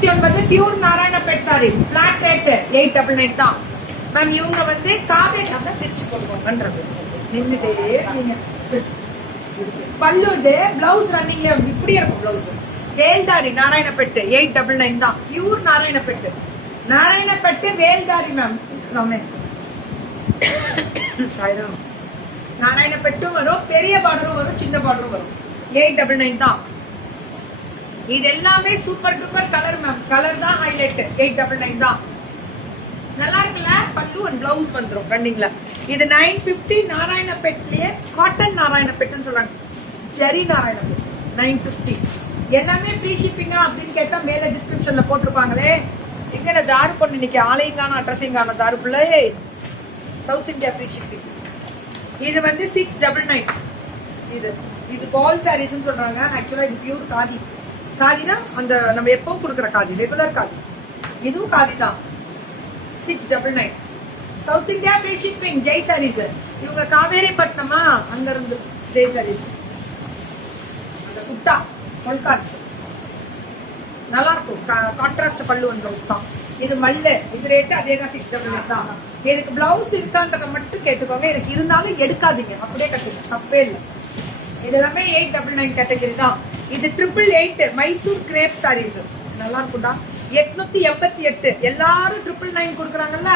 899 pure நாராயணபேட் sorry plot rate 899 தான் ma'am. இவங்க வந்து காவேரி தான் பிரிச்சு போடுவாங்கன்றது நின்னுட்டே நீங்க பல்லு இது பிளவுஸ் ரன்னிங்ல இப்படி இருக்கும் பிளவுஸ். வேல்தாரி நாராயணபேட்டு 899 தான் பியூர் நாராயணபேட்டு. நாராயணபேட்டு வேல்தாரி மேம். நாராயணபேட்டும் வரும், பெரிய பார்டரும் வரும், சின்ன பார்டரும் வரும். 899 தான். இது எல்லாமே super duper colour ma'am. Colour தான் ஹைலைட். 899 தான். நல்லா இருக்குல்ல? பல்லு அண்ட் பிளவுஸ் வந்துரும் ரன்னிங்ல. இது 950 நாராயணபேட்லயே காட்டன் நாராயணபேட்னு சொல்றாங்க. ஜெரி நாராயணபேட் 950. எல்லாமே ஃப்ரீ ஷிப்பிங்கா அப்படின்னு கேட்டா மேல டிஸ்கிரிப்ஷன்ல போட்டிருப்பாங்களே. எங்க தாரு பொண்ணு இன்னைக்கு ஆலைங்கான அட்ரஸிங்கான தாரு பிள்ளை சவுத் இந்தியா ஃப்ரீ ஷிப்பிங். இது வந்து 699. இது கால் சாரீஸ்னு சொல்றாங்க. ஆக்சுவலா இது பியூர் காதி. காதினா அந்த நம்ம எப்பவும் கொடுக்குற காதி, ரெகுலர் காதி. இதுவும் காதி தான். 699. South India free shipping. Jai sarees. இவங்க காவேரி பட்டினமா அங்க இருந்து ஜெய் சாரீஸ். அந்த குட்டா பொல்காட்ஸ் நல்லா இருக்கும். கான்ட்ராஸ்ட் பல்லு ஒன் பிளவுஸ் தான். இது மல்லு. இது ரேட்டு அதே தான் 699 தான். எனக்கு பிளவுஸ் இருக்கான்றத மட்டும் கேட்டுக்கோங்க. எனக்கு இருந்தாலும் எடுக்காதீங்க, அப்படியே கட்டுங்க, தப்பே இல்லை. இது எல்லாமே 899 கேட்டகரி தான். இது 888 மைசூர் கிரேப் சாரீஸ் நல்லா இருக்கும்டா. 888 எல்லாரும் 999 கொடுக்குறாங்கல்ல.